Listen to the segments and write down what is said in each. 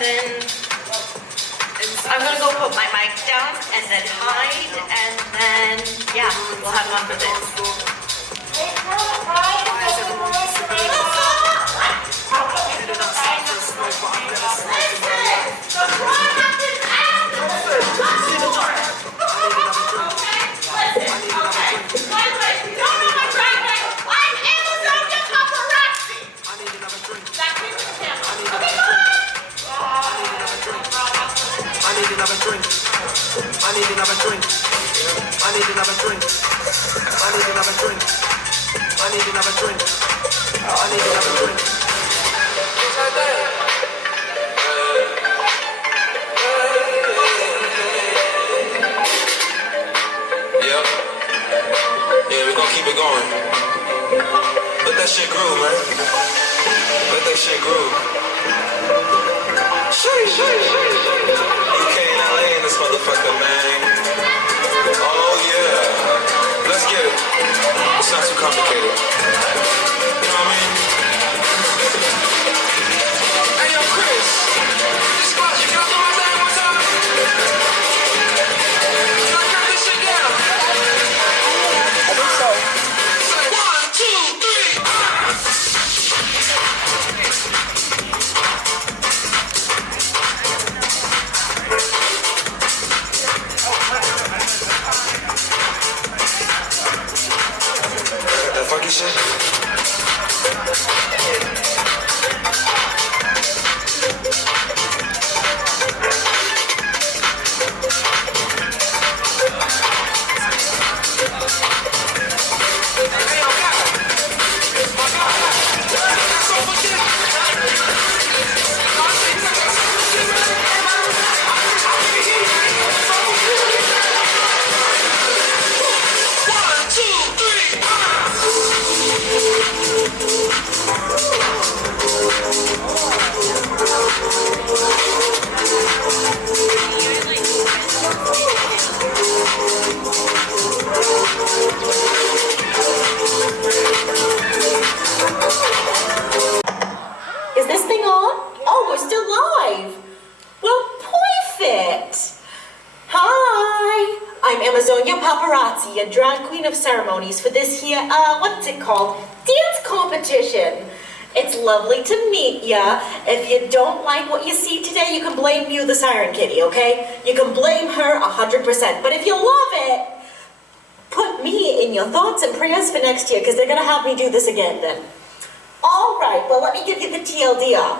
then I'm gonna go put my mic down and then hide, and then, yeah, we'll have fun with it. I need another drink. I need another drink. I need another drink. I need another drink. I need another drink. It's right there. Yep. Yeah, we're gonna keep it going. Let that shit groove, man. Let that shit groove. UK and LA in this motherfucker, man. Oh yeah. Let's get it. It's not too complicated. You know what I mean? Hey yo, Chris. This spot, you got my thing one time? Can I cut this shit down? I think so. Say 1, 2, 3. That funky shit? Is this thing on? Oh, we're still live. Well, perfect. Hi, I'm Amazonia Paparazzi, a drag queen of ceremonies for this here, what's it called? Dance competition. It's lovely to meet ya. If you don't like what you see today, you can blame Mew the Siren Kitty, okay? You can blame her 100%. But if you love it, put me in your thoughts and prayers for next year, because they're gonna have me do this again then. All right, well, let me give you the TLDR.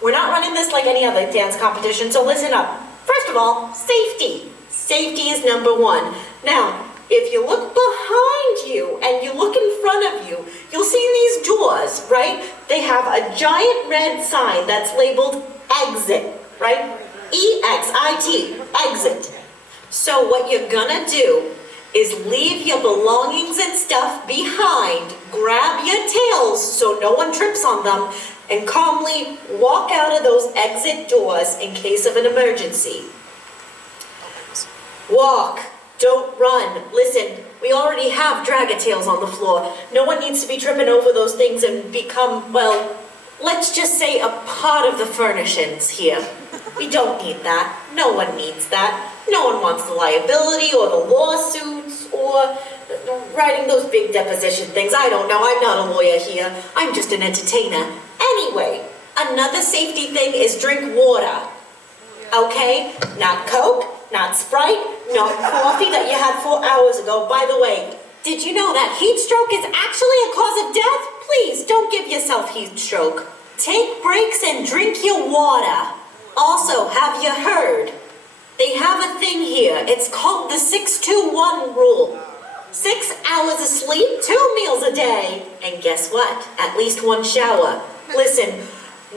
We're not running this like any other dance competition, so listen up. First of all, safety. Safety is number one. Now, if you look behind you and you look in front of you, you'll see these doors, right? They have a giant red sign that's labeled exit, right? E-X-I-T, exit. So what you're gonna do is leave your belongings and stuff behind, grab your tails so no one trips on them, and calmly walk out of those exit doors in case of an emergency. Walk, don't run. Listen, we already have drag-a-tails on the floor. No one needs to be tripping over those things and become, well, let's just say a part of the furnishings here. We don't need that. No one needs that. No one wants the liability or the lawsuits or writing those big deposition things. I don't know. I'm not a lawyer here. I'm just an entertainer. Anyway, another safety thing is drink water. Okay? Not Coke, not Sprite, not coffee that you had 4 hours ago. By the way, did you know that heat stroke is actually a cause of death? Please don't give yourself heat stroke. Take breaks and drink your water. Also, have you heard? They have a thing here. It's called the 6-2-1 rule. 6 hours of sleep, 2 meals a day. And guess what? At least 1 shower. Listen,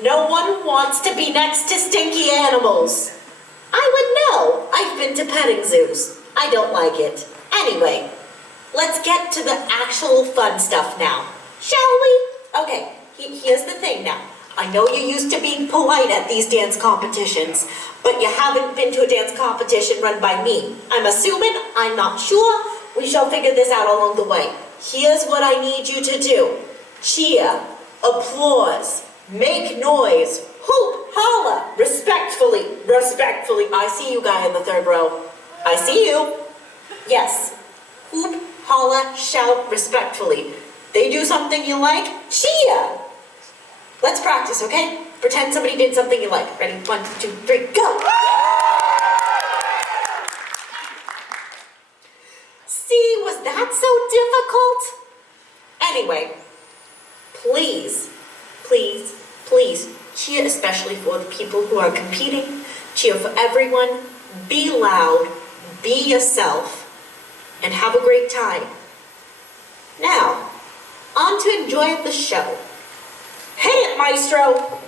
no one wants to be next to stinky animals. I would know. I've been to petting zoos. I don't like it. Anyway, let's get to the actual fun stuff now. Shall we? Okay, here's the thing now. I know you're used to being polite at these dance competitions, but you haven't been to a dance competition run by me. I'm assuming, I'm not sure. We shall figure this out along the way. Here's what I need you to do. Cheer, applause, make noise, hoop, holla, respect respectfully, I see you guy in the third row. I see you. Yes. Hoop, holla, shout respectfully. They do something you like, cheer. Let's practice, okay? Pretend somebody did something you like. Ready? 1, 2, 3, go! See, was that so difficult? Anyway, please, please, please, cheer especially for the people who are competing. Cheer for everyone. Be loud, be yourself, and have a great time. Now, on to enjoy the show. Hit it, maestro!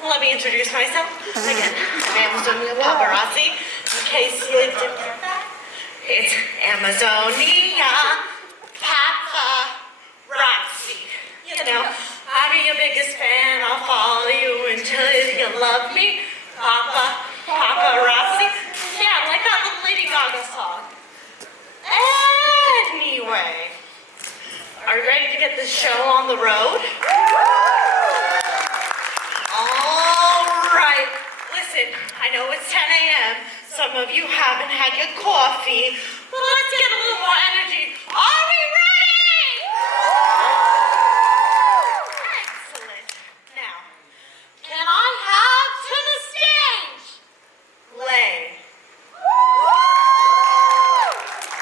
Let me introduce myself. Again, my name is Paparazzi. In case you didn't get that, It's Amazonia, paparazzi. You know, I'll be your biggest fan. I'll follow you until you love me. Paparazzi. Yeah, like that little Lady Gaga song. Anyway, are you ready to get this show on the road? All right. Listen, I know it's 10 a.m. Some of you haven't had your coffee, but let's get a little more energy. Are we ready? Excellent. Now, can I have to the stage? Lay.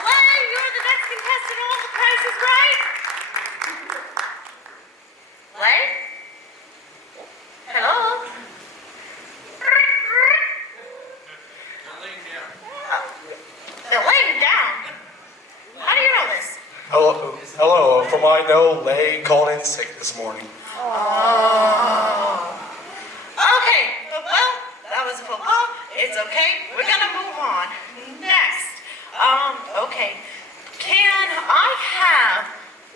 Lay, you're the next contestant on The Price is Right. Lay? Hello? They're laying down. How do you know this? Hello. From what I know, Lay called in sick this morning. Oh. Okay, well, that was football. It's okay. We're gonna move on. Next. Okay. Can I have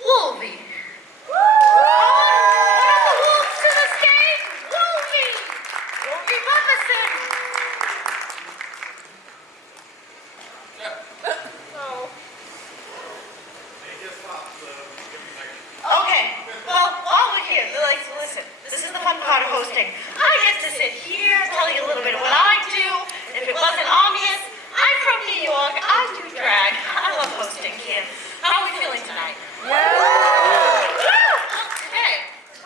Wolvy? One of the wolves to the stage. Wolvy! Wolvy Buffison. Okay, well, while we're here, like, listen, this is the fun part of hosting. I get to sit here, tell you a little bit of what I do. If it wasn't obvious, I'm from New York, I do drag. I love hosting, Kim. How are we feeling tonight? Okay.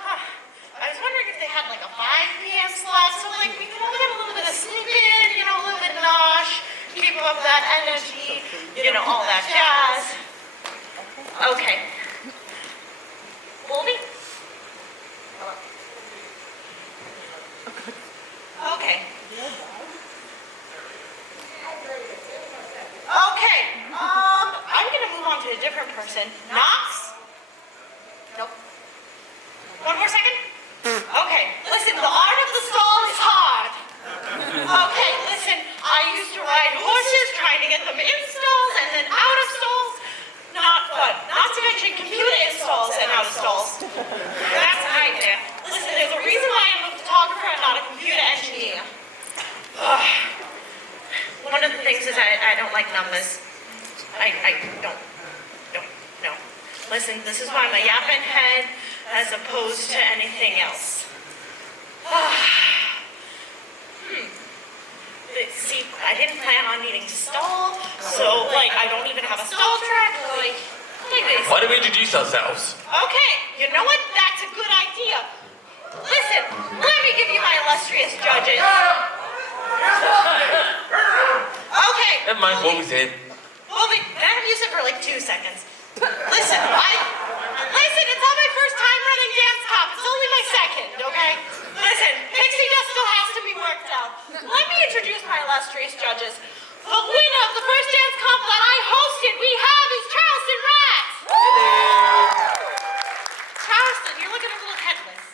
I was wondering if they had like a 5 p.m. slot, so like we can all get a little bit of sleep in, you know, a little bit nosh, keep up that energy, you know, all that jazz. Okay. Wolvy? Hello. Okay. Okay. I'm gonna move on to a different person. Knox? Nope. One more second? Okay. Listen, the art of the stall is hard. Okay, listen, I used to ride horses trying to get them in stalls and then out of stalls. Not fun. Not to mention computer installs and out of stalls. That's a nightmare. Listen, there's a reason why I'm a photographer and not a computer engineer. One of the things is I don't like numbers. I don't know. Listen, this is why I'm a yapping head as opposed to anything else. See, I didn't plan on needing to stall, so, like, I don't even have a stall track, like this. Why don't we introduce ourselves? Okay, you know what? That's a good idea. Listen, let me give you my illustrious judges. Okay. Never mind, Wolvy's in. Wolvy, can I have you sit for like 2 seconds? Listen, it's not my first time running dance comp. It's only my second, okay? Listen, pixie dust still has to be worked out. Let me introduce my illustrious judges. The winner of the first dance comp that I hosted we have is Charleston Rats. Charleston, you're looking a little headless.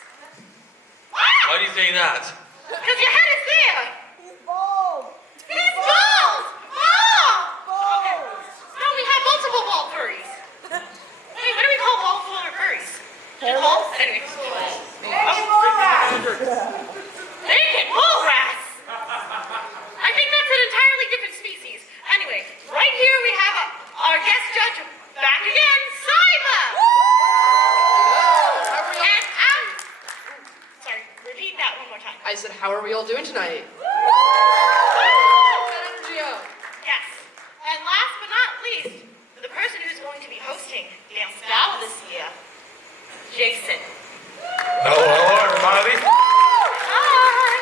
Why do you say that? Because your head is there. He's bald. He's bald. Oh! Okay. No, we have multiple bald furries. Wait, what do we call bald furries? Bald? Anyway. Naked bull rats. I think that's an entirely different species. Anyway, right here we have our guest judge back again, Simon. And sorry, repeat that one more time. I said, how are we all doing tonight? Energy up. Yes. And last but not least, the person who's going to be hosting Dance Gala this year, Jason. Hello, everybody. Hi.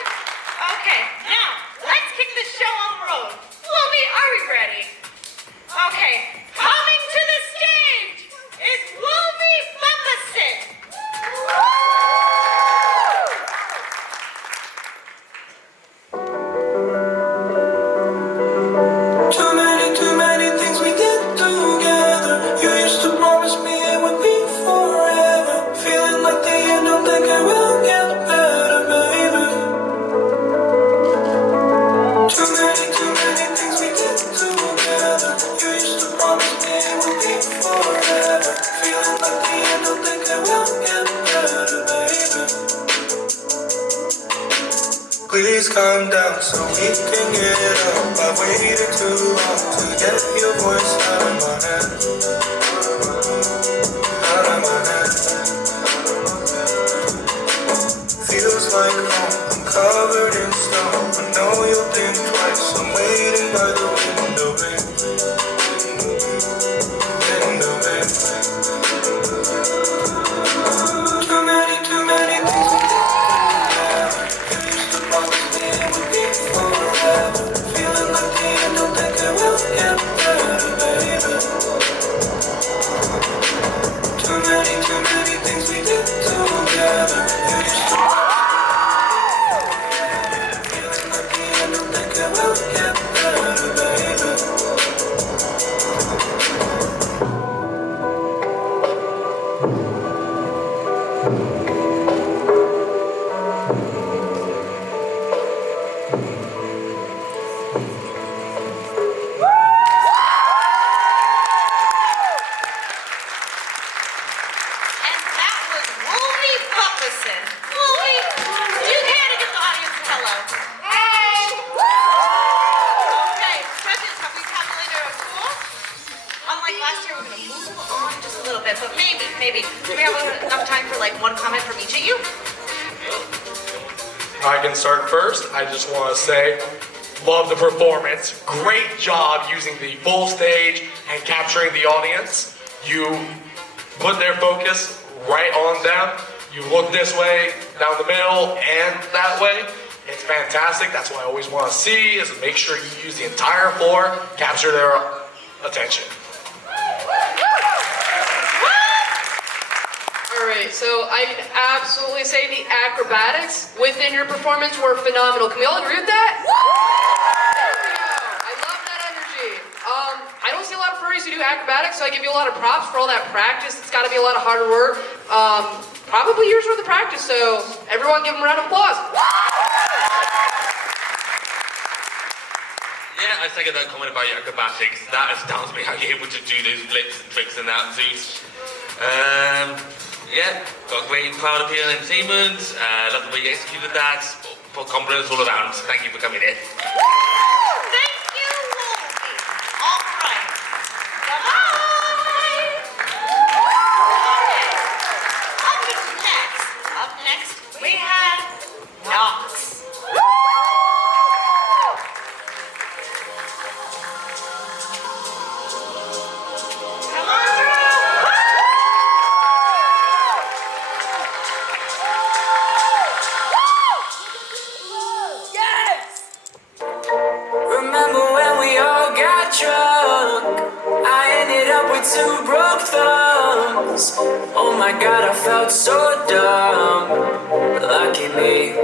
Okay, now, let's kick this show on the road. Wolvy, are we ready? Okay, coming to the stage is Wolvy Buffison. Too many things we did together. You used to promise me it would be forever. Feeling like the end, don't think it will get better, baby. Too many things we did together. You used please calm down so we can get up. I waited too long to get your voice out of my head. Out of my head. Feels like home, I'm covered in snow. I know you'll think twice, I'm waiting by the window, babe. Window, babe. Too many things to do. You used to promise me it would be forever. Feeling like the end, don't think it will get better, baby. Too many things we did together. You used to feeling like the end, don't think it will get better, baby. And that was Wolvy Buckison. Wolvy, do you care to give the audience a hello? Hey! Okay, judges, have we tabulated our score? Unlike last year, we're going to move on just a little bit, but maybe. Do we have enough time for like one comment from each of you? I can start first. I just want to say, love the performance. Great job using the full stage and capturing the audience. You put their focus right on them. You look this way, down the middle, and that way. It's fantastic. That's what I always want to see, is make sure you use the entire floor, capture their attention. Alright, so I can absolutely say the acrobatics within your performance were phenomenal. Can we all agree with that? There we go. I love that energy. I don't see a lot of furries who do acrobatics, so I give you a lot of props for all that practice. It's got to be a lot of hard work. Probably years worth of practice, so everyone give them a round of applause. Yeah, I second that comment about your acrobatics. That astounds me how you're able to do those flips and tricks in that suit. Yeah, got a great crowd appeal and entertainment. Love the way you executed that. Full confidence all around. Thank you for coming in. Thank you, Wolvy. All right. Bye-bye. Okay. Up next, we have Knox. Come on through. Remember when we all got drunk? I ended up with 2 broke thumbs. Oh my god, I felt so dumb. Lucky me.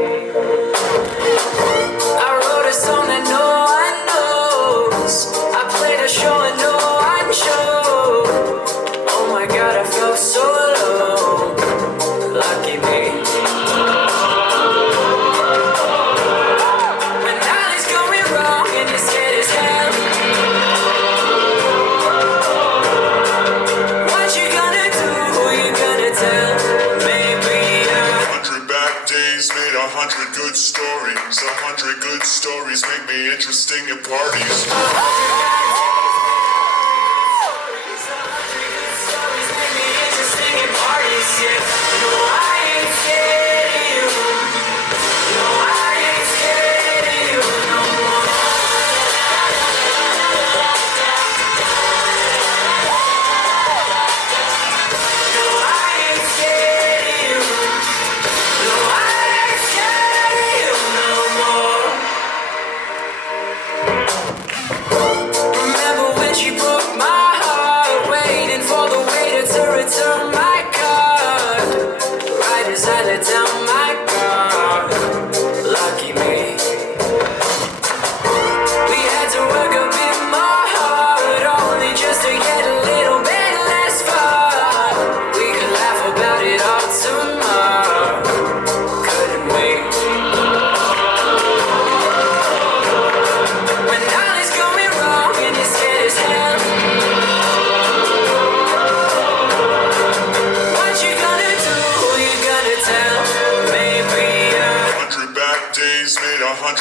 I wrote a song that no one knows. I played a show and no one showed. Oh my god, I felt so low. Lucky me. When nothing's going wrong and you're scared as hell, what you gonna do? Who you gonna tell? Maybe 100 bad days made 100 good stories. 100 good stories make me interesting at parties.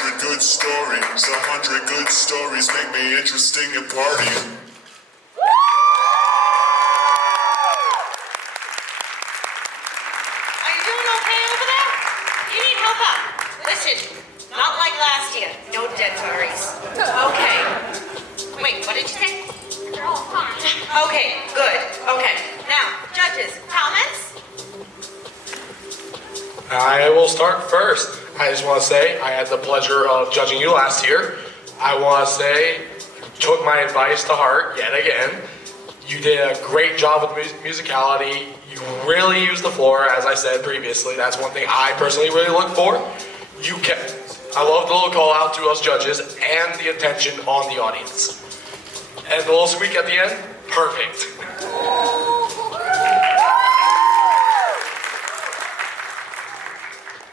100 good stories. 100 good stories make me interesting at parties. Are you doing okay over there? You need help up. Listen, not like last year. No dead bodies. Okay. Wait, what did you say? They're all fine. Okay, good. Okay. Now, judges, comments? I will start first. I just want to say I had the pleasure of judging you last year. I want to say you took my advice to heart yet again. You did a great job with musicality. You really used the floor, as I said previously. That's one thing I personally really look for. I love the little call out to us judges and the attention on the audience. And the little squeak at the end, perfect.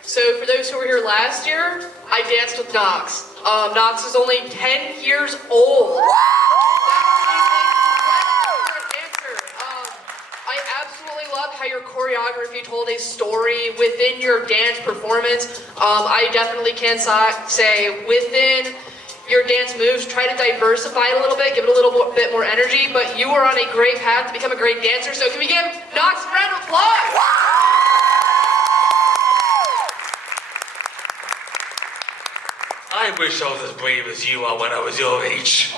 So for those who were here last year, I danced with Knox. Knox is only 10 years old. I absolutely love how your choreography told a story within your dance performance. I definitely can say within your dance moves, try to diversify it a little bit, give it a little bit more energy, but you are on a great path to become a great dancer, so can we give Knox a round of applause? I wish I was as brave as you are when I was your age.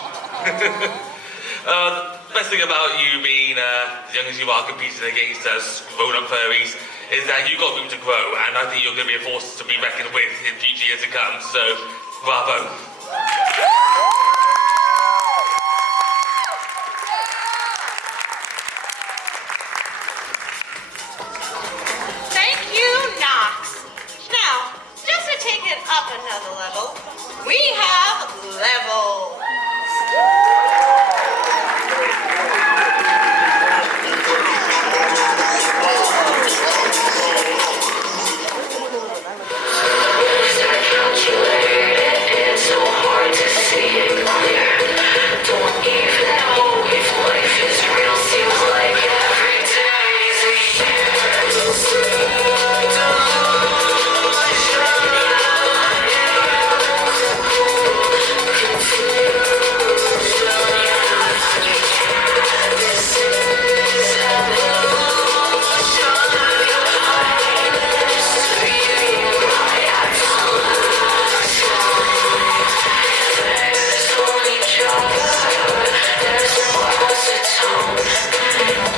The best thing about you being as young as you are competing against us grown-up furries is that you've got room to grow, and I think you're going to be a force to be reckoned with in future years to come, so bravo. Thank you, Knox. Now, just to take it up another level, we have level. It's so hard to see it clear. Don't even know if life is real. Seems like every day is a year.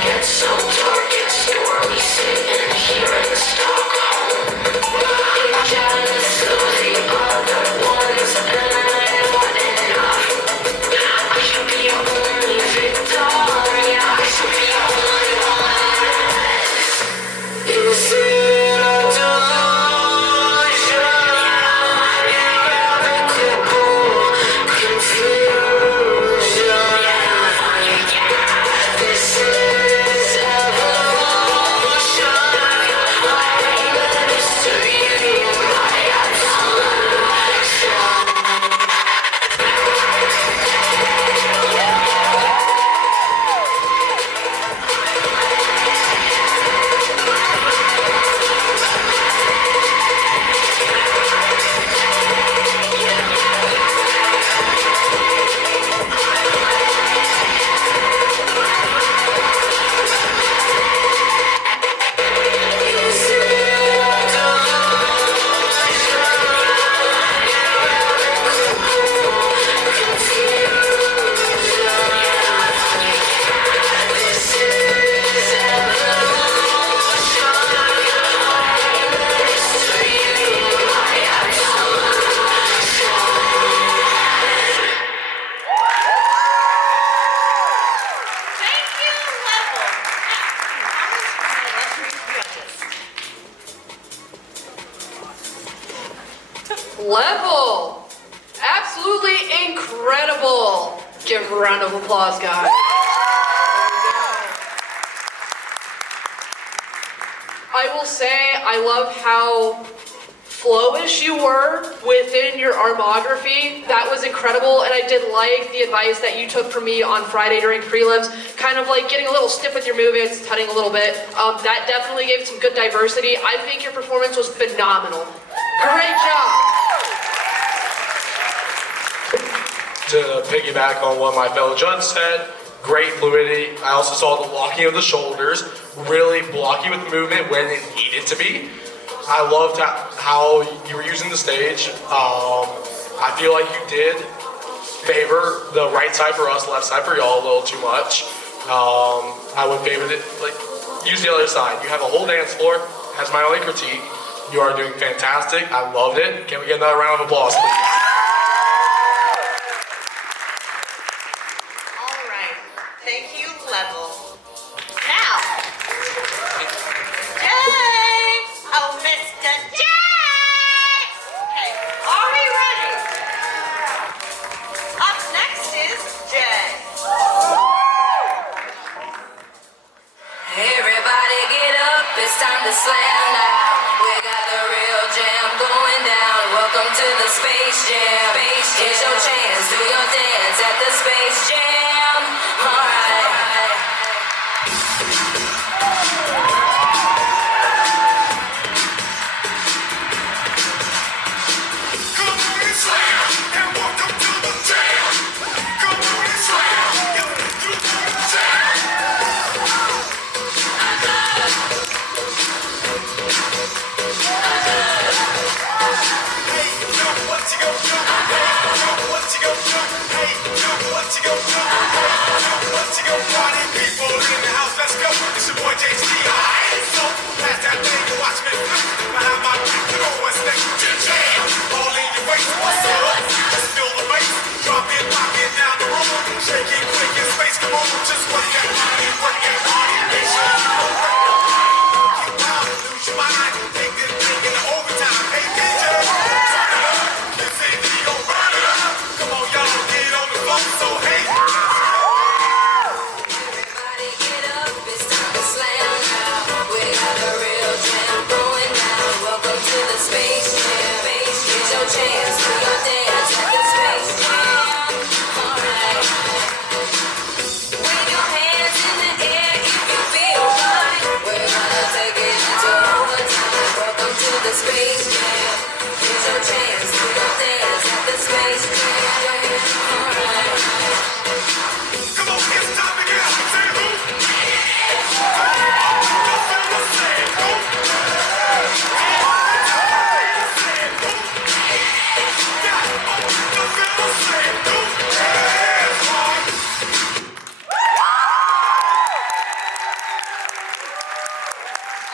It's so dark and stormy, sitting here in Stockholm. I'm jealous of the other ones, and I'm not enough. I should be your only victory. I should be your only one. Is it a delusion? Irrevocable confusion. This is evolution. I'm mystery, my absolution. Is it a delusion? Irrevocable confusion. This is evolution. I'm mystery, my absolution. Thank you, level. Now, comments from my illustrious judges. Level! Absolutely incredible! Give a round of applause, guys. I will say I love how flowish you were within your armography. That was incredible, and I did like the advice that you took from me on Friday during prelims, kind of like getting a little stiff with your movements, tutting a little bit. That definitely gave some good diversity. I think your performance was phenomenal. Great job. to piggyback on what my fellow judge said, great fluidity. I also saw the locking of the shoulders, really blocky with movement when it needed to be. I loved how you were using the stage. I feel like you did favor the right side for us, left side for y'all a little too much. I would favor it, like, use the other side. You have a whole dance floor, that's my only critique. You are doing fantastic, I loved it. Can we get another round of applause, please? All right. Thank you, Level. Now, Jay! Oh, Mr. Jay! Okay, are we ready? Up next is Jay. Everybody get up, it's time to slam now. We got the real jam going down. Welcome to the Space Jam. Here's your chance, do your dance at the Space Jam. Alright. Come on and slam, and welcome to the jam. Come on and slam, and to the jam. Hey, jump, what you gon' jump? Hey, jump, what you gon' jump? Hey, jump, what you gon' jump? Hey, jump, what you gon' party? People in the house, let's go. It's your boy JC. So pass that thing and watch me flip behind my back. You know what's next to jam. All in your waist, what's up? Just feel the bass. Drop it, lock it down the room. Shake it quick in space. Come on, just work that body, work that body. Make sure you don't break your body. Keep down, lose your mind. Take this thing in the overtime. Hey, DJ, turn it up. Can't say that you gon' burn it up. Come on, y'all, get on the floor. So hey. Everybody get up, it's time to slam now. We got the real jam going down. Welcome to the Space Jam. Here's your chance, do your dance at the Space Jam. Alright. Wave your hands in the air if you feel right. We're gonna take it into overtime. Welcome to the Space Jam. Here's your chance, do your dance at the Space Jam. Alright. Come on, it's time to get up and say who? Don't feel the same, who? Don't feel the same, who?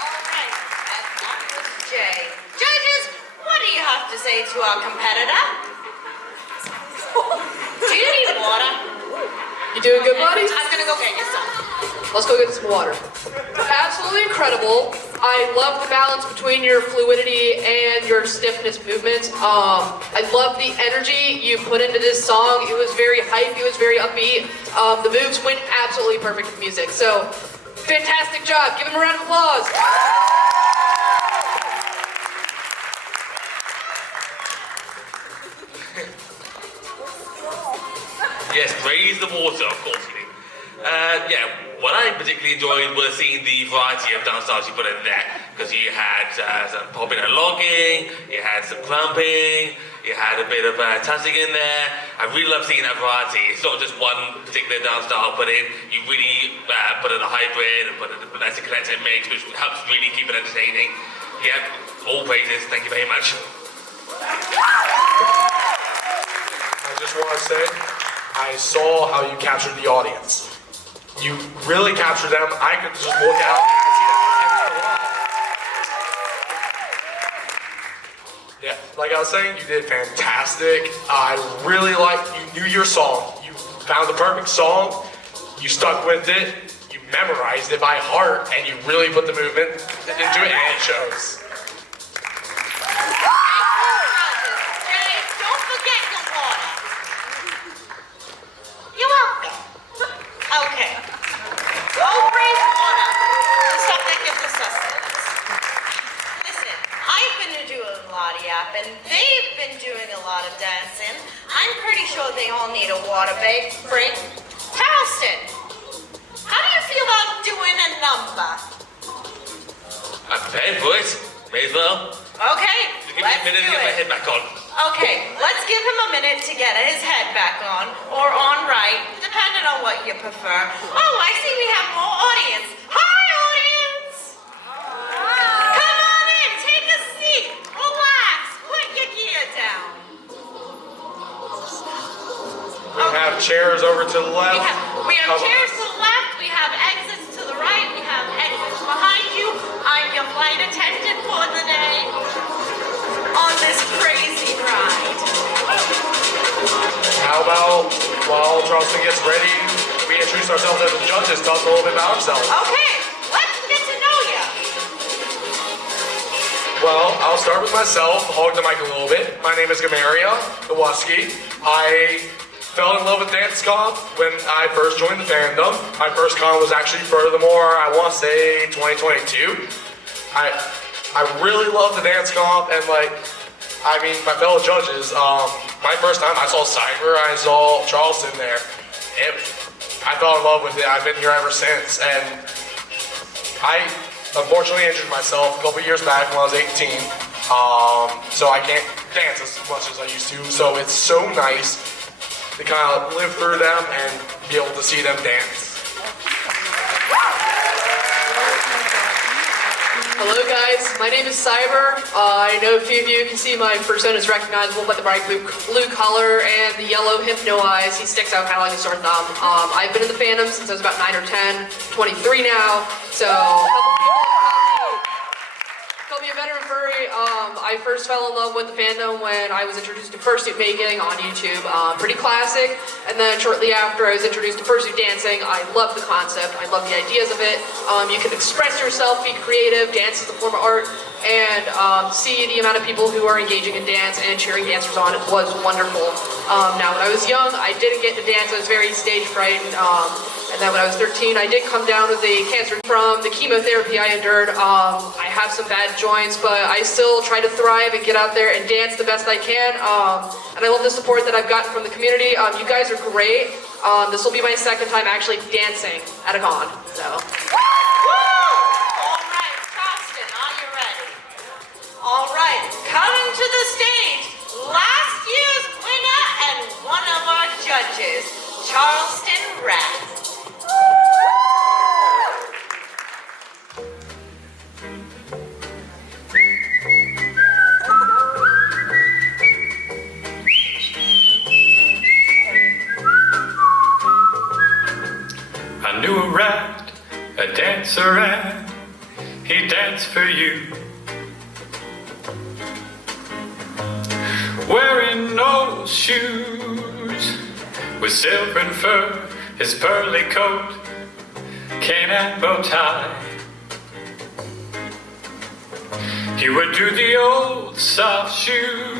All right, and that was Jay. Judges, what do you have to say to our competitor? Do you need water? You doing good, buddies? I'm gonna go get you some. Let's go get some water. Absolutely incredible. I love the balance between your fluidity and your stiffness movements. I love the energy you put into this song. It was very hype, it was very upbeat. The moves went absolutely perfect with music. So, fantastic job. Give him a round of applause. Yes, raise the water, of course you do. Yeah, what I particularly enjoyed was seeing the variety of dance styles you put in there. Because you had some popping and locking, you had some crumping, you had a bit of touching in there. I really love seeing that variety. It's not just one particular dance style put in. You really put in a hybrid and put in a nice eclectic mix, which helps really keep it entertaining. Yeah, all praises. Thank you very much. I just want to say, I saw how you captured the audience. You really captured them. I could just look out and see them. Yeah, like I was saying, you did fantastic. I really liked, you knew your song. You found the perfect song. You stuck with it. You memorized it by heart, and you really put the movement into it, and it shows. Jay, don't forget your water. You're welcome. Okay. Go bring water to stuff that gives us sustenance. Listen, I've been doing a lot of yapping. They've been doing a lot of dancing. I'm pretty sure they all need a water break. Charleston, how do you feel about doing a number? I'm prepared for it. May as well. Okay, Just give me let's a minute to do get my it. head back on. Okay, let's give him a minute to get his head back on, or on right, depending on what you prefer. Oh, I see we have more audience. Hi, audience! Come on in, take a seat, relax, put your gear down. We have chairs over to the left. We have chairs to the left, we have exits to the right, we have exits behind you. I'm your flight attendant for the day on this crazy ride. How about while Charleston gets ready, we introduce ourselves as the judges, tell us a little bit about ourselves. Okay, let's get to know you. Well, I'll start with myself, hog the mic a little bit. My name is Gamaria Iwaski. I fell in love with dance comp when I first joined the fandom. My first con was actually Furthemore, I want to say 2022. I really love the dance comp, and like, I mean, my fellow judges, my first time I saw Cyber, I saw Charleston there. I fell in love with it. I've been here ever since, and I unfortunately injured myself a couple years back when I was 18. So I can't dance as much as I used to. So it's so nice to kind of live through them and be able to see them dance. Hello guys, my name is Cyber. I know a few of you can see my persona is recognizable by the bright blue color and the yellow hypno eyes. He sticks out kind of like a sore thumb. I've been in the fandom since I was about 9 or 10, 23 now, so a couple people call me a veteran furry. I first fell in love with the fandom when I was introduced to fursuit making on YouTube. Pretty classic. And then shortly after I was introduced to fursuit dancing, I love the concept. I love the ideas of it. You can express yourself, be creative. Dance is a form of art. And see the amount of people who are engaging in dance and cheering dancers on was wonderful. Now, when I was young, I didn't get to dance. I was very stage frightened. And then when I was 13, I did come down with a cancer from the chemotherapy I endured. I have some bad joints, but I still try to thrive and get out there and dance the best I can. And I love the support that I've gotten from the community. You guys are great. This will be my second time actually dancing at a con. So. All right, Charleston, are you ready? All right, coming to the stage, last year's winner and one of our judges, Charleston Rat. I knew a rat, a dancer rat, he danced for you. Wearing no shoes, with silver and fur, his pearly coat, cane and bow tie. He would do the old soft shoe.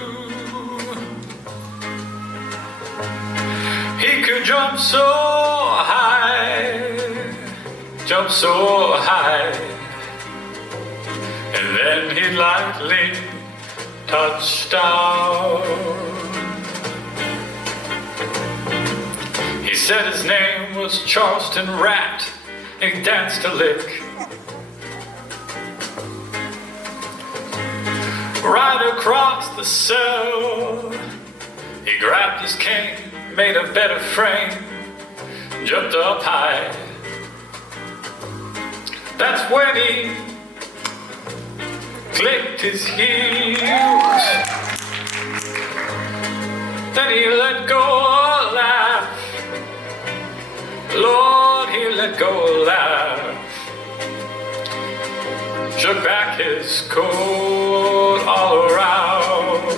He could jump so high, and then he'd lightly touch down. He said his name was Charleston Rat, he danced a lick. Right across the cell, he grabbed his cane, made a better frame, jumped up high. That's when he clicked his heels. Then he let go a laugh. Lord, he let go a laugh. Shook back his coat all around.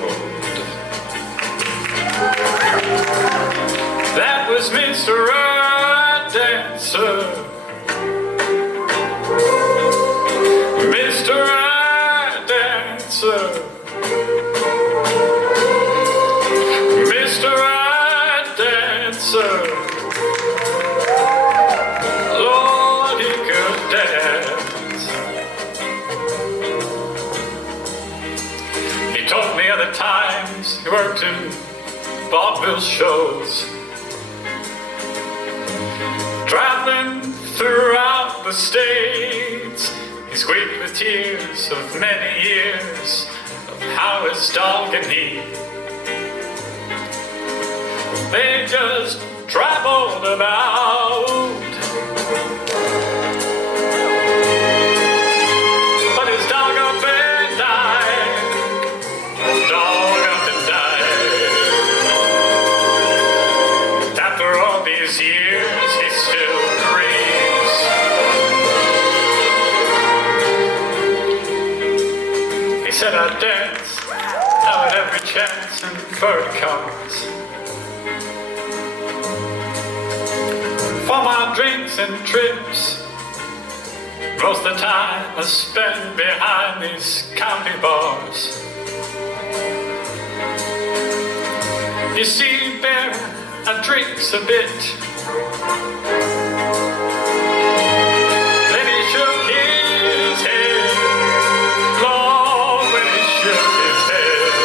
That was Mr. Dancer. Mr. Dancer. Mr. Dancer. Lord, he could dance. He told me other times he worked in vaudeville shows, traveling throughout the states. He squeaked with tears of many years of how his dog and he they just traveled about. But his dog up and died. Dog up and died. After all these years, he still grieves. He said I'd dance now at every chance in furred cars. For my drinks and trips, most of the time I spend behind these county bars. You see, Bear, I drinks a bit. Then he shook his head. Lord, when he shook his head,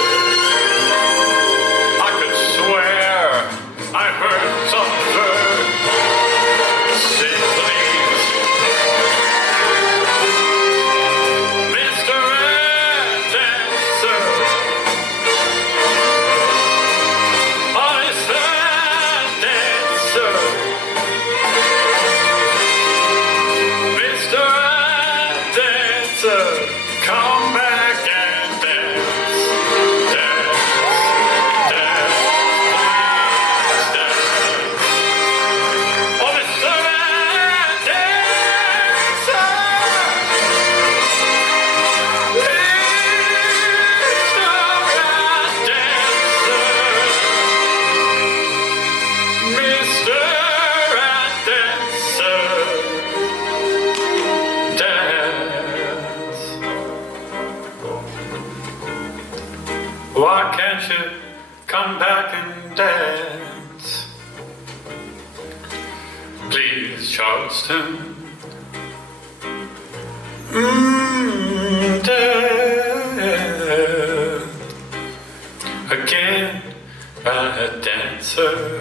I could swear I heard some bird sing the leaves. Mr. Red Dancer, oh, Mr. Red Dancer, Mr. Red Dancer, come back and dance, dance, dance, please dance. Oh, Mr. Red Dancer, Mr. Red Dancer, dance. Why can't you come back and dance? Please, Charleston. Dance again, Red Dancer.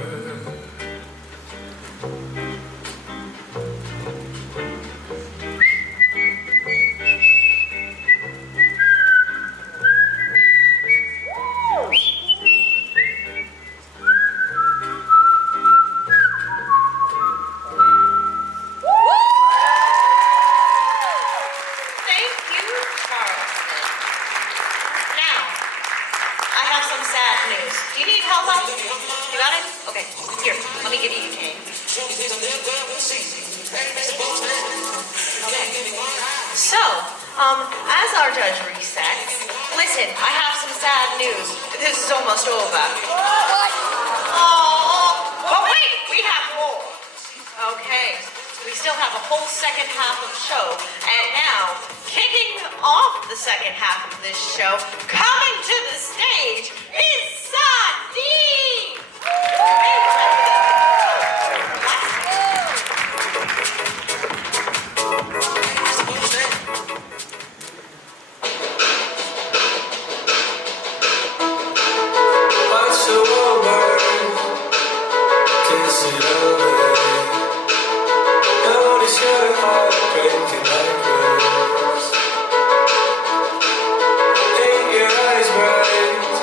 Thank you, Charleston. Now, I have some sad news. Do you need help out? You got it? Okay, here, let me give you your cane. Okay. So, as our judge resets, listen, I have some sad news. This is almost over. What? Oh, but wait, we have more. Okay, we still have a whole second half of the show, and now, kicking off the second half of this show, coming to the stage is Sadi! Watch the world burn, kiss it away. Notice your heart breaking like rose. Paint your eyes bright,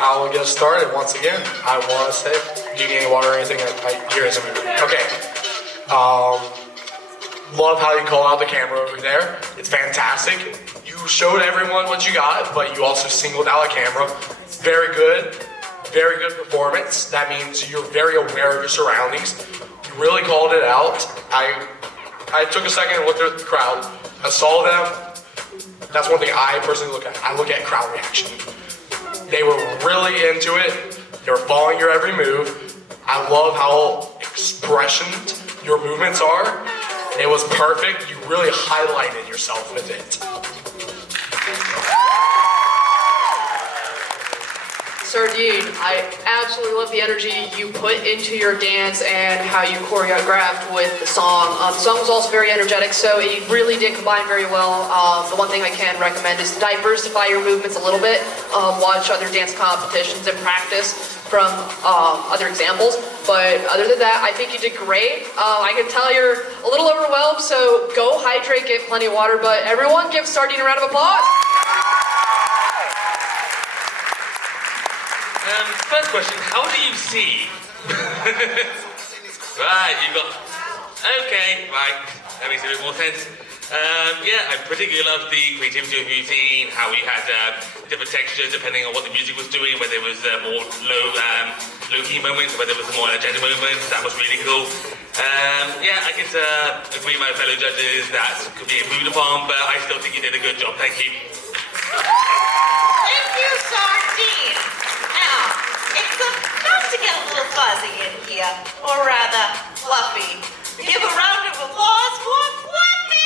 I will get started once again. I want to say, do you need any water or anything? My ear isn't moving. Okay. Love how you call out the camera over there. It's fantastic. You showed everyone what you got, but you also singled out a camera. Very good performance. That means you're very aware of your surroundings. You really called it out. I took a second and looked at the crowd. I saw them. That's one thing I personally look at. I look at crowd reaction. They were really into it. They were following your every move. I love how expressioned your movements are. It was perfect. You really highlighted yourself with it. Sardine, I absolutely love the energy you put into your dance and how you choreographed with the song. The song was also very energetic, so it really did combine very well. The one thing I can recommend is diversify your movements a little bit. Watch other dance competitions and practice from other examples. But other than that, I think you did great. I can tell you're a little overwhelmed, so go hydrate, get plenty of water. But everyone give Sardine a round of applause. First question, how do you see? Right, you got... Okay, right, that makes a bit more sense. Yeah, I particularly love the creativity of your routine, how you had different textures depending on what the music was doing, whether it was more low-key moments, whether it was more energetic moments. That was really cool. Yeah, I can agree with my fellow judges that could be improved upon, but I still think you did a good job. Thank you. Thank you, Sardine. Now, it's about to get a little fuzzy in here, or rather, fluffy. Give a round of applause for Fluffy!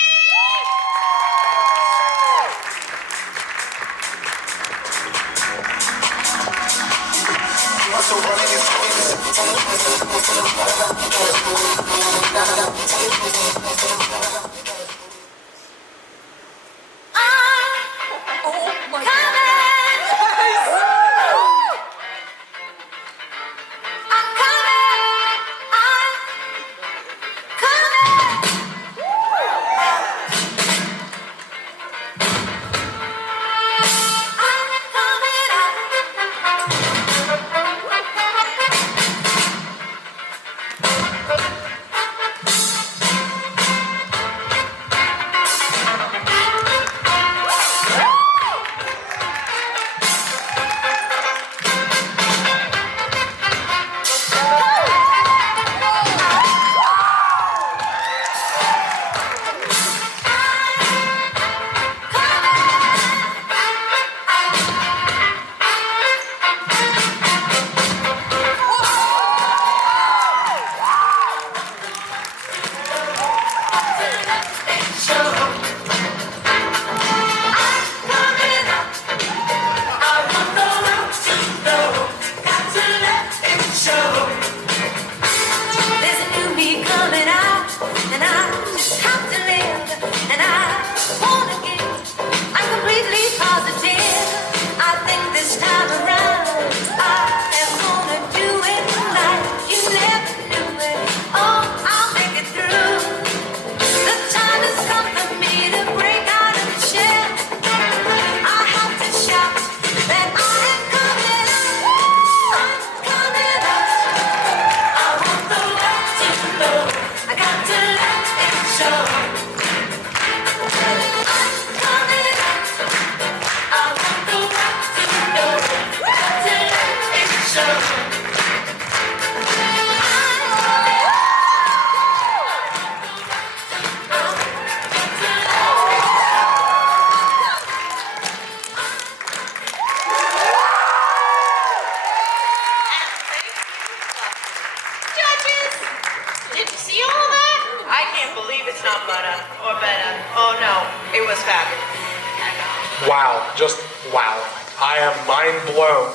Wow, just wow. I am mind blown.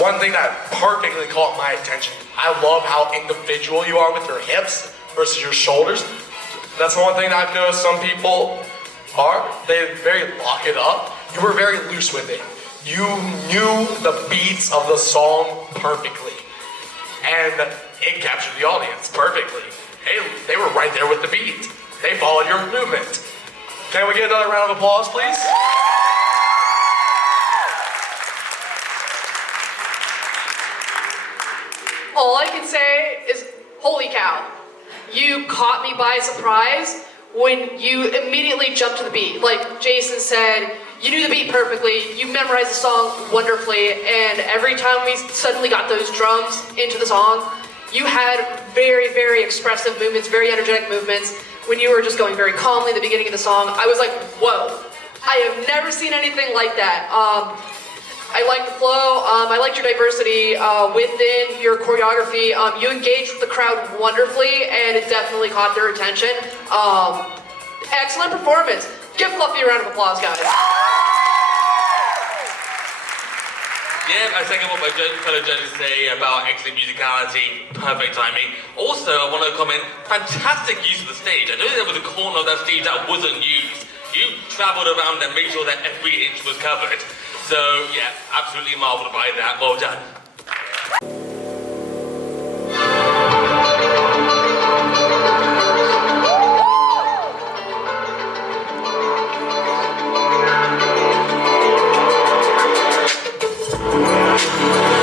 One thing that perfectly caught my attention, I love how individual you are with your hips versus your shoulders. That's the one thing I've noticed some people are. They very lock it up. You were very loose with it. You knew the beats of the song perfectly. And it captured the audience perfectly. They were right there with the beat. They followed your movement. Can we get another round of applause, please? you caught me by surprise when you immediately jumped to the beat. Like Jason said, you knew the beat perfectly, you memorized the song wonderfully, and every time we suddenly got those drums into the song, you had very, very expressive movements, very energetic movements. When you were just going very calmly at the beginning of the song, I was like, whoa, I have never seen anything like that. I like the flow, I liked your diversity within your choreography. You engaged with the crowd wonderfully, and it definitely caught their attention. Excellent performance. Give Fluffy a round of applause, guys. Yeah, I second what my fellow judges say about excellent musicality, perfect timing. Also, I want to comment, fantastic use of the stage. I know there was a corner of that stage that wasn't used. You traveled around and made sure that every inch was covered. So, yeah, absolutely marveled by that. Well done.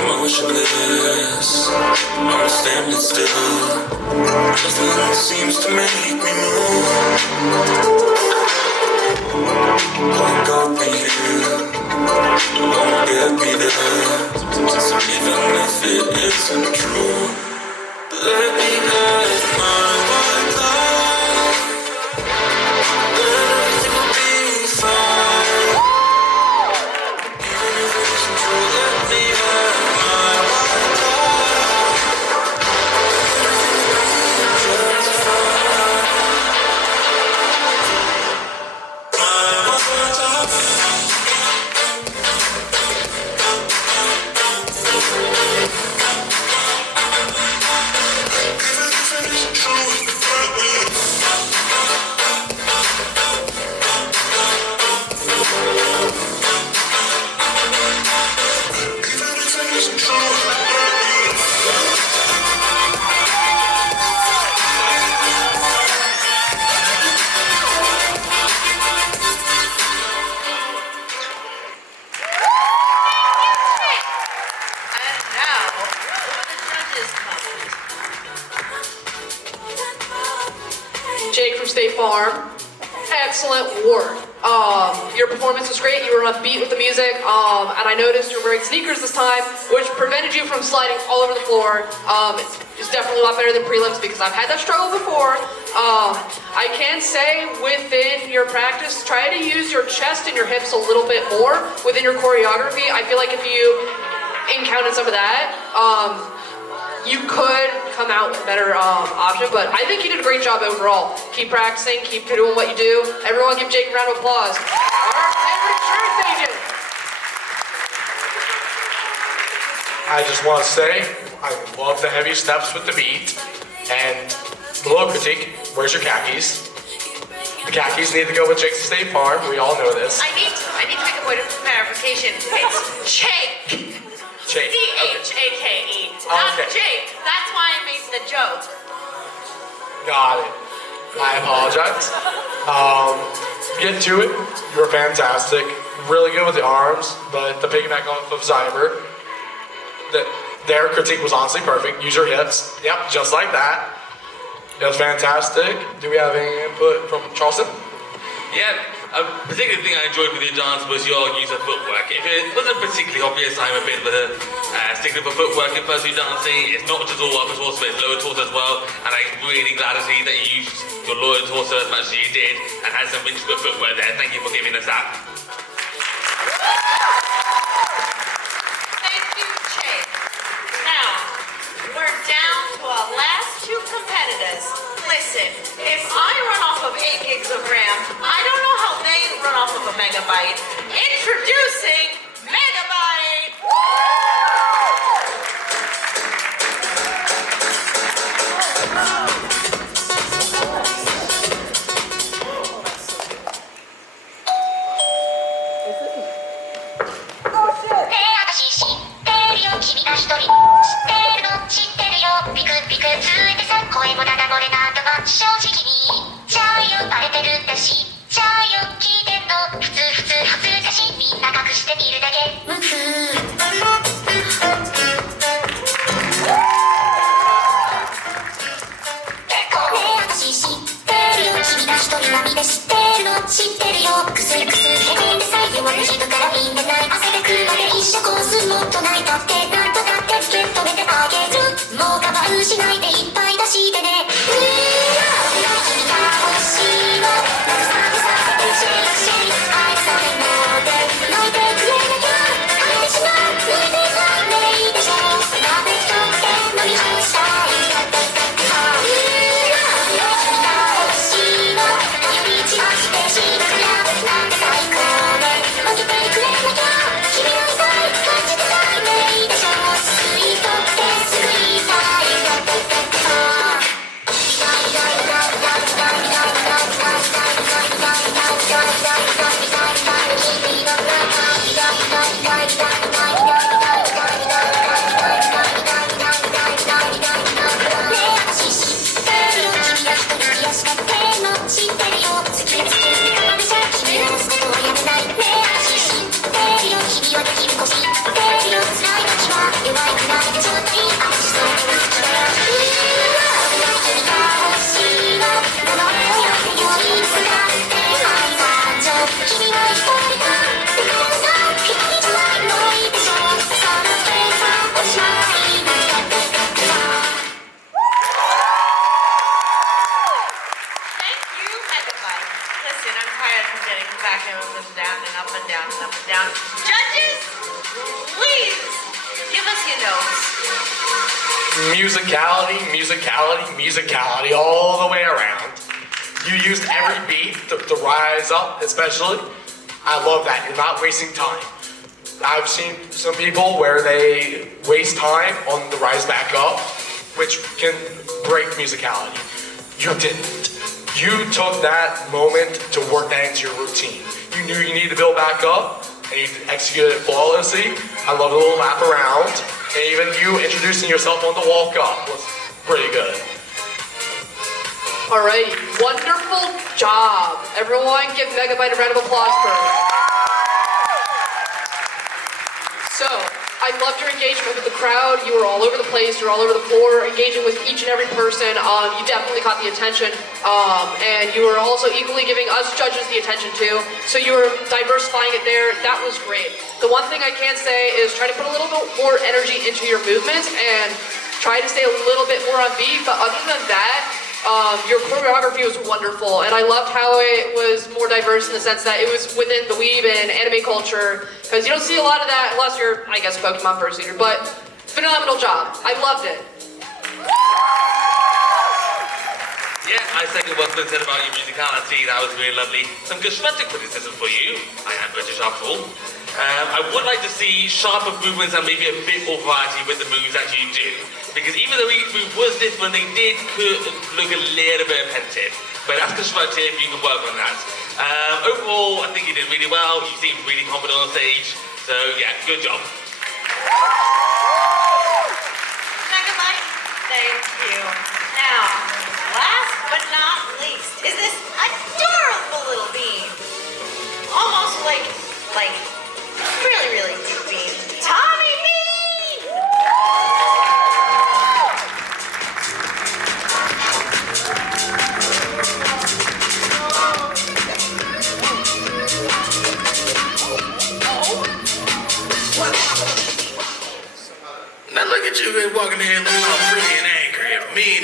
Motionless, I'm standing still. Nothing seems to make me move. Woke up in here, won't get me there. Even if it isn't true, let me have my white light. Everything will be fine. Even if it isn't true, let me have my white light. Everything will be just fine. My white light. Jake from State Farm, excellent work. Your performance was great. You were on beat with the music, and I noticed you were wearing sneakers this time, which prevented you from sliding all over the floor. It's definitely a lot better than prelims because I've had that struggle before. I can say within your practice, try to use your chest and your hips a little bit more within your choreography. I feel like if you encountered some of that, you could come out with a better option, but I think you did a great job overall. Keep practicing, keep doing what you do. Everyone give Jake a round of applause. Our favorite insurance agent. I just want to say, I love the heavy steps with the beat, and the little critique, where's your khakis? The khakis need to go with Jake's State Farm, we all know this. I need to make a point of clarification. It's Jake. Jake. D-H-A-K-E. Not Okay. Jake. That's why I made the joke. Got it. I apologize. Get to it. You were fantastic. Really good with the arms, but the piggyback off of Zyber, their critique was honestly perfect. Use your hips. Yep, just like that. It was fantastic. Do we have any input from Charleston? Yeah, a particular thing I enjoyed with your dance was your use of footwork. If it wasn't particularly obvious, I'm a bit of a stickler for footwork in pursuit dancing. It's not just all upper torso, but it's lower torso as well. And I'm really glad to see that you used your lower torso as much as you did and had some intricate footwork there. Thank you for giving us that. Thank you, Jake. Now, we're down to our last two competitors. Listen, if I run off of 8 gigs of RAM, I don't know how they run off of a megabyte. Introducing Megabyte! みで知ってるの知ってるよくするくする平均で最後まで引くからみんなない汗が来るまで一緒コースもっと泣いたってなんとかってつけ止めてあげるもう我慢しないでいっぱい出してね君が欲しいの慰めさせてシェイクシェイク愛されもで泣いてくれなきゃ泣いてしまう泣いてないねいいでしょなんで一つで飲み干したい君が欲しいの指散らしてしなくらなんて最高ね負けてくれなきゃ君の痛い感じてないねいいでしょ救い取って救いたいThank you, Megabyte. Listen, I'm tired of getting back and up and down and up and down and up and down. Judges, please give us your notes. Musicality, musicality, musicality all the way around. You used every beat to rise up, especially. I love that. You're not wasting time. I've seen some people where they waste time on the rise back up, which can break musicality. You didn't. You took that moment to work that into your routine. You knew you needed to build back up, and you executed it flawlessly. I love the little lap around, and even you introducing yourself on the walk up was pretty good. Alrighty, wonderful job. Everyone give Megabyte a round of applause for it. So, I loved your engagement with the crowd. You were all over the place, you were all over the floor, engaging with each and every person. You definitely caught the attention. And you were also equally giving us judges the attention too. So you were diversifying it there. That was great. The one thing I can say is try to put a little bit more energy into your movements and try to stay a little bit more on beat. But other than that, your choreography was wonderful, and I loved how it was more diverse in the sense that it was within the weeb and anime culture, because you don't see a lot of that unless you're, I guess, a Pokemon first leader, but phenomenal job. I loved it. Yeah, I second what Flynn said about your musicality. That was really lovely. Some constructive criticism for you. I am British after all. I would like to see sharper movements and maybe a bit more variety with the moves that you do. Because even though each move was different, they could look a little bit repetitive. But that's constructive, you can work on that. Overall, I think you did really well. You seemed really confident on stage. So yeah, good job. Megabyte, thank you. Now, last but not least, is this adorable little bean. Almost like really, really cute bean. Tommy Bean! Now look at you walking in looking all pretty and angry and mean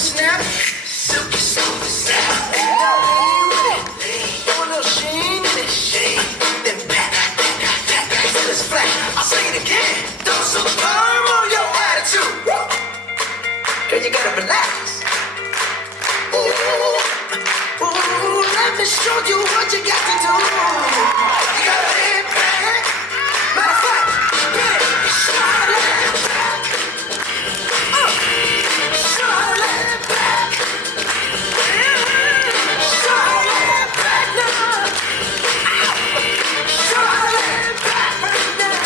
snap. Silky smooth snap. Now lean with it. Throw a little sheen in it. Then back till it's flat. I'll say it again. Throw some firm on your attitude. Girl, you gotta relax. Ooh, let me show you what you got to do. You gotta head back. Matter of fact, bend it, shine it back. Shine it back. Shine it back now. Shine it back right now.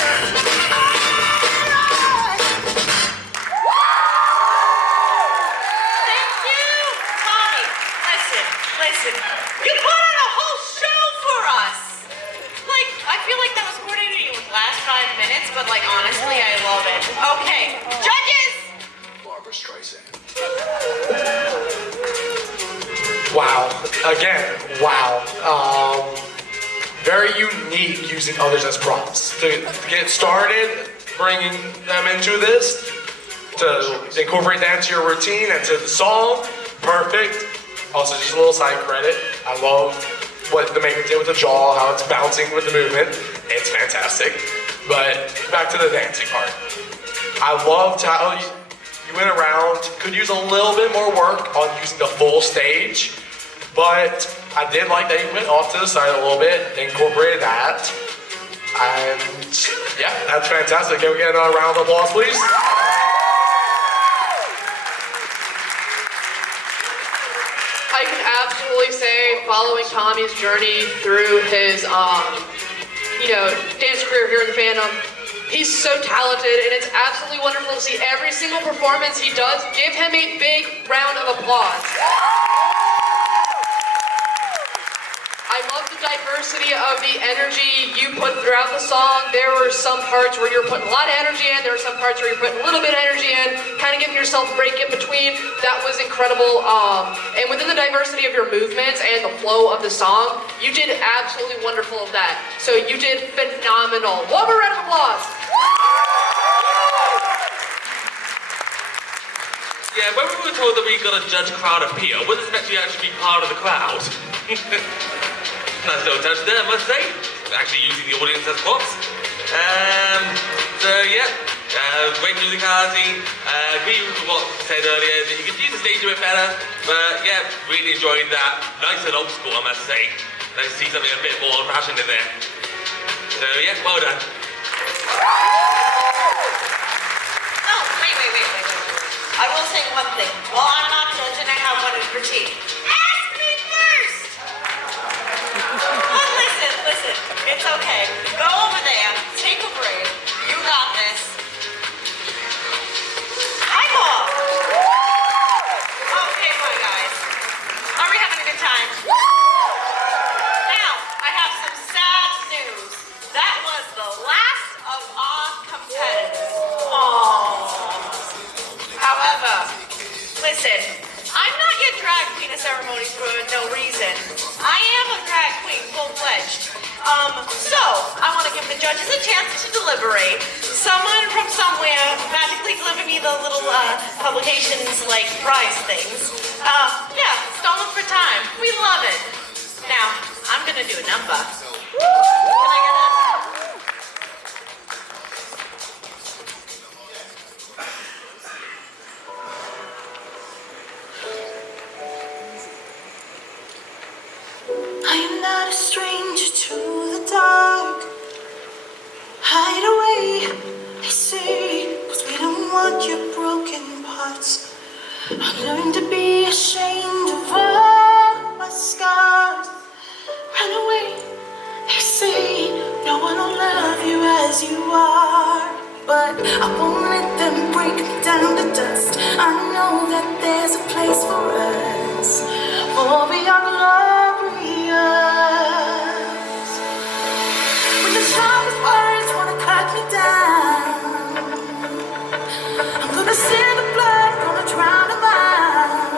Thank you, Tommy. Listen. You put on a whole show for us. Like, I feel like that was coordinated in the last 5 minutes, but like honestly, I love it. Okay, judges. Barbara Streisand. Wow. Again, wow. Very unique using others as props. To get started, bringing them into this, to incorporate that into your routine and to the song, perfect. Also, just a little side credit. I love what the maker did with the jaw, how it's bouncing with the movement. It's fantastic. But back to the dancing part. I loved how you went around, could use a little bit more work on using the full stage, but I did like that you went off to the side a little bit, incorporated that. And yeah, that's fantastic. Can we get a round of applause, please? I can absolutely say, following Tommy's journey through his, dance career here in the fandom, he's so talented, and it's absolutely wonderful to see every single performance he does. Give him a big round of applause. I love the diversity of the energy you put throughout the song. There were some parts where you're putting a lot of energy in, there were some parts where you're putting a little bit of energy in, kind of giving yourself a break in between. That was incredible. And within the diversity of your movements and the flow of the song, you did absolutely wonderful of that. So you did phenomenal. One more round of applause. Yeah, when we were told that we got to judge crowd appeal, we wasn't expecting you to actually be part of the crowd. Nice little touch there, I must say. Actually using the audience as props. Great musicality. Agree with what you said earlier, that you could use the stage a bit better. But yeah, really enjoyed that. Nice and old school, I must say. Nice to see something a bit more old-fashioned in there. So yeah, well done. No, wait. I will say one thing. While I'm not judging, I have one to critique. Ask me first! But listen. It's okay. Go over there. Take a break. You got this. Eyeball! Okay, my guys. Are we having a good time? Now, I have some sad news. That was the last of our competitors. However, listen, I'm not your drag queen at ceremonies for no reason. I am a drag queen, full-fledged. So, I want to give the judges a chance to deliberate. Someone from somewhere magically delivered me the little publications like prize things. Don't look for time. We love it. Now, I'm gonna do a number. Can I get that? I am not a stranger to the dark. Hide away, they say, 'cause we don't want your broken parts. I learned to be ashamed of all my scars. Run away, they say, no one will love you as you are. But I won't let them break me down to dust. I know that there's a place for us, for we are glorious. When the sharpest words wanna cut me down, I'm gonna seal the blood, gonna drown them out.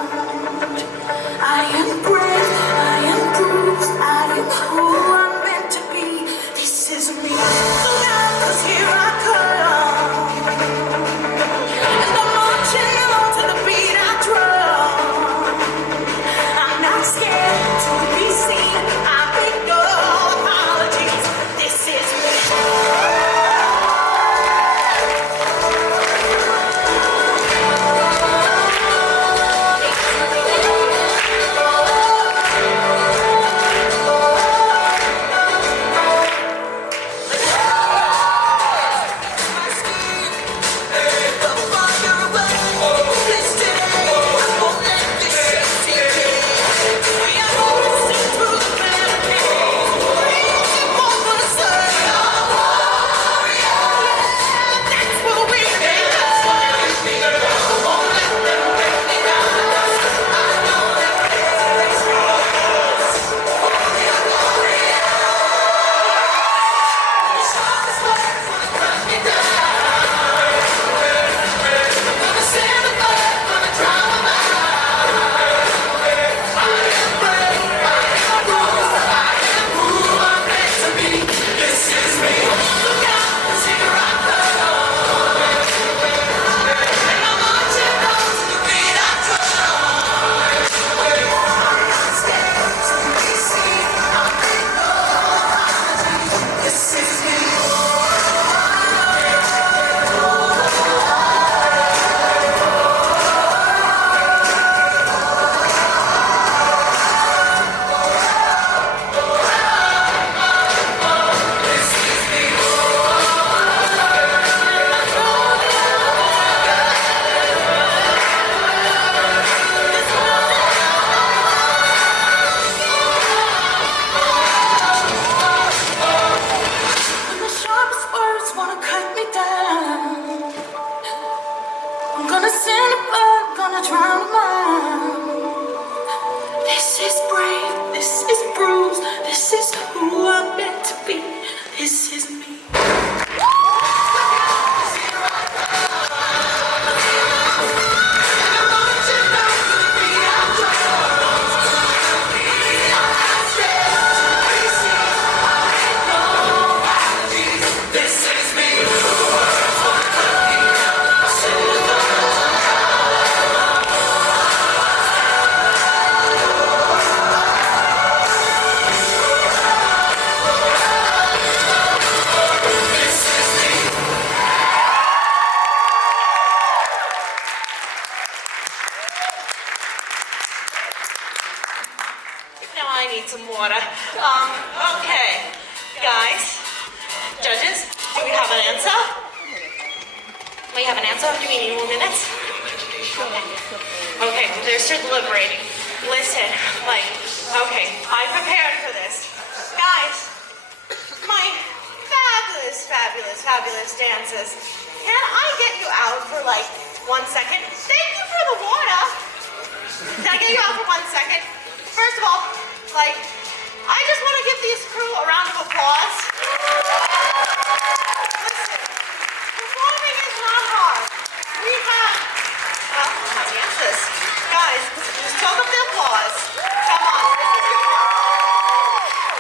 I am brave, I am bruised, I am who I'm meant to be. This is me. So now, 'cause here I come, and I'm marching on to the beat I drum. sound of mine. This is brave, this is bruised, this is who I'm meant to be, this is me. Now I need some water. Okay. Guys, judges, do we have an answer? We have an answer? Do we need more minutes? Okay, they're still deliberating. Listen, okay, I prepared for this. Guys, my fabulous dancers. Can I get you out for 1 second? Thank you for the water. Can I get you out for 1 second? First of all, I just want to give these crew a round of applause. Listen, performing is not hard. We have, my dancers. Guys, just soak up the applause. Come on, this is your part.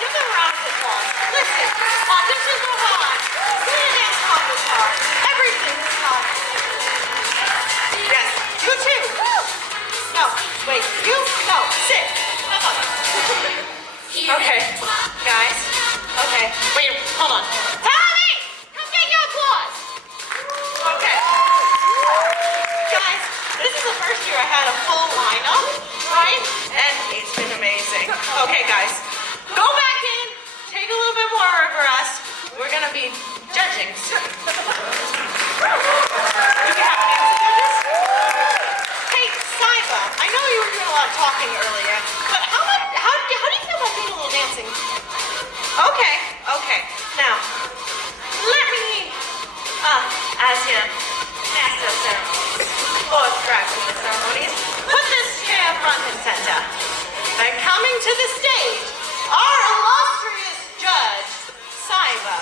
Give them a round of applause. Listen, auditions are hard. Doing a dance comp is hard. Everything is hard. Yes, you too. No, wait, you? No, sit. Come on. Okay, guys. Okay, wait, hold on. Tommy! Come get your applause! Okay. Guys, this is the first year I had a full lineup, right? And it's been amazing. Okay, guys, go back in, take a little bit more over us. We're gonna be judging soon. Do we have an answer, judges? Hey, Saiba, I know you were doing a lot of talking earlier, but how do you feel about doing a little dancing? Okay. Now, let me, as your master of ceremonies, or scribe in the ceremonies, put this chair front and center. And coming to the stage, our illustrious judge, Saiba.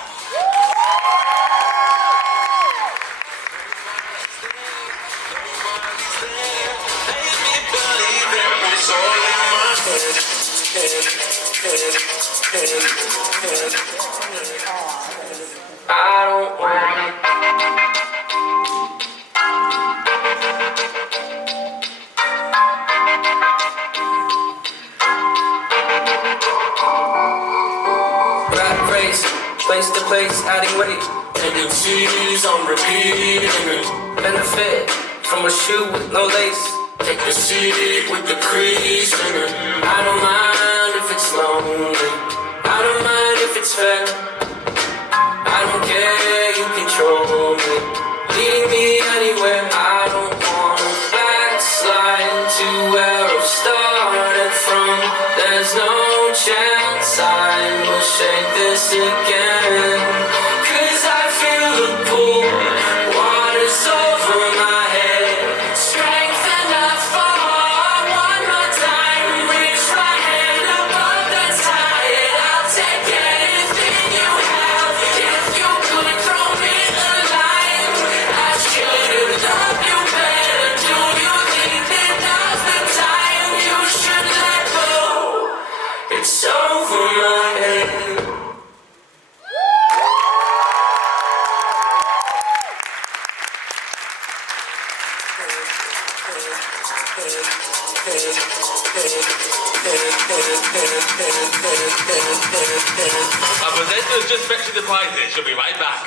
I don't want rap race, place to place, adding weight. Tendencies on repeat. Benefit from a shoe with no lace. Take the seat with the crease. I don't mind if it's lonely. I don't mind if it's fair. I don't care, you control me. Leading me anywhere. I don't wanna backslide to where I've started from. There's no chance I will shake this again. 'Cause I feel the pull. Water's over my head. Strength enough for one more time. Reach my hand above the tide. I'll take anything you have. If you could throw me a line, I should've loved you better. Do you think that now's the time you should let go? It's over my head. Our presenters just fetching the prizes. She'll be right back.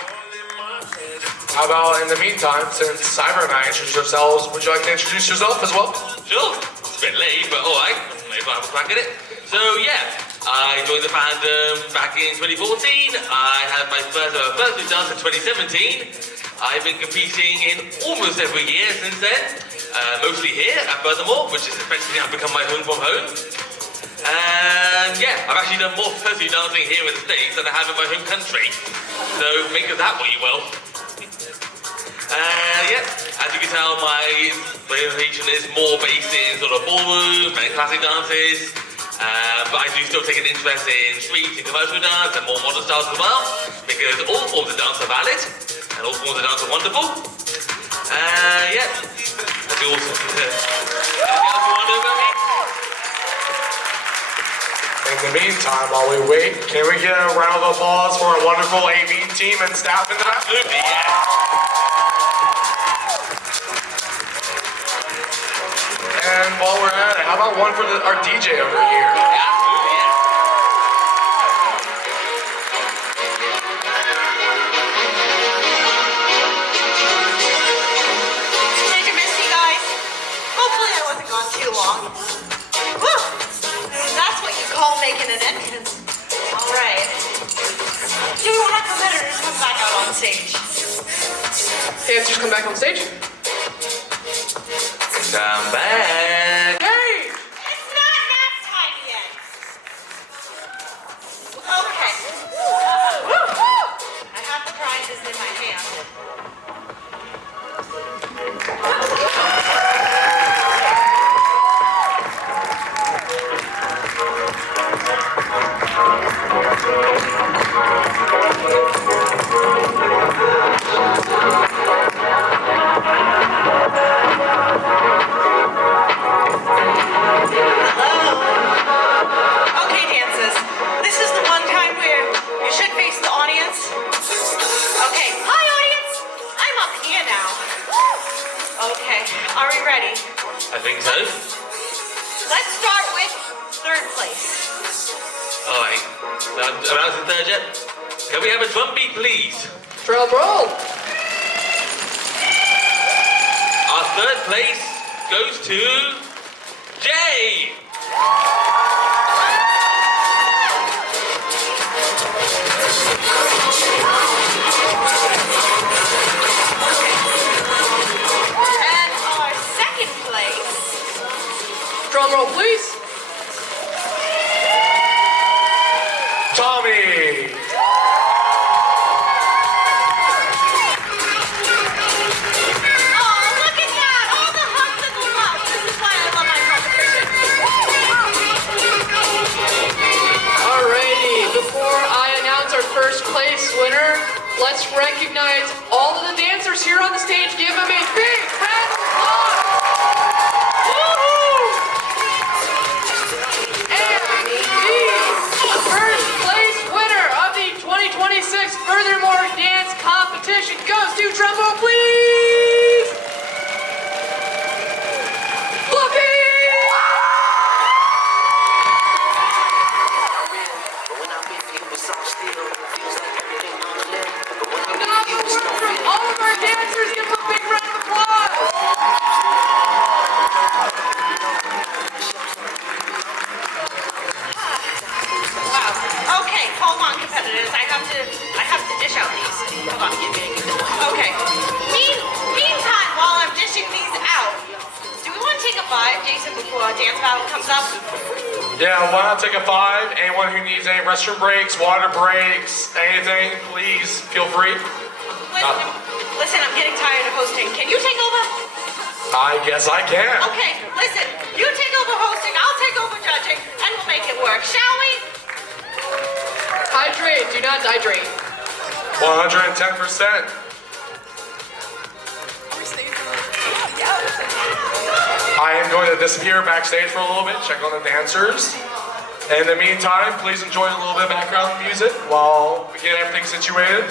How about in the meantime, since Cyber and I introduced ourselves, would you like to introduce yourself as well? Sure. It's a bit late, but alright. Maybe I'll have a crack at it. So yeah, I joined the fandom back in 2014. I had my first dance in 2017. I've been competing in almost every year since then. Mostly here at Furthemore, which has effectively now become my home from home. And yeah, I've actually done more fursuit dancing here in the States than I have in my home country. So make of that what you will. Yeah, As you can tell, my presentation is more based in sort of ballroom and classic dances. But I do still take an interest in street and commercial dance and more modern styles as well, because all forms of dance are valid and all forms of dance are wonderful. Yeah, that'd be awesome. Anything else you want to know about me? In the meantime, while we wait, can we get a round of applause for our wonderful AV team and staff in the back? Absolutely, yeah. And while we're at it, how about one for our DJ over here? Absolutely, yeah. Did you miss me, guys? Hopefully I wasn't gone too long. Whew. That's what you call making an entrance. All right. Do you want our competitors come back out on stage? Dancers come back on stage. Come back. Hey! It's not nap time yet. Okay. I have the prizes in my hand. Okay, dances. This is the one time where you should face the audience. Okay, hi audience. I'm up here now. Okay, are we ready? I think so. Let's start with third place. Alright. Announcing third yet? Can we have a drum beat, please? Drum roll. Our third place goes to Jay. And our second place. Drum roll, please. Tommy! Oh, look at that! All the hugs and the love. This is why I love my competition. Alrighty, before I announce our first place winner, let's recognize all of the dancers here on the stage. Give them a big round of applause. Woohoo! And the first place winner of the 2026 Furthermore Dance Competition goes to, drum roll please, Wolvy! All of our dancers, give them a big round of applause. Wow. Okay, hold on, competitors. I have to dish out these. Hold on. Okay. Meantime, while I'm dishing these out, do we want to take a 5, Jason, before our dance battle comes up? Yeah, why not take a 5? Anyone who needs any restroom breaks, water breaks, anything, please feel free. Listen, I'm getting tired of hosting. Can you take over? I guess I can. Okay, listen. You take over hosting, I'll take over judging, and we'll make it work, shall we? Hydrate, do not dehydrate. 110%. I am going to disappear backstage for a little bit, check on the dancers. In the meantime, please enjoy a little bit of background music while we get everything situated.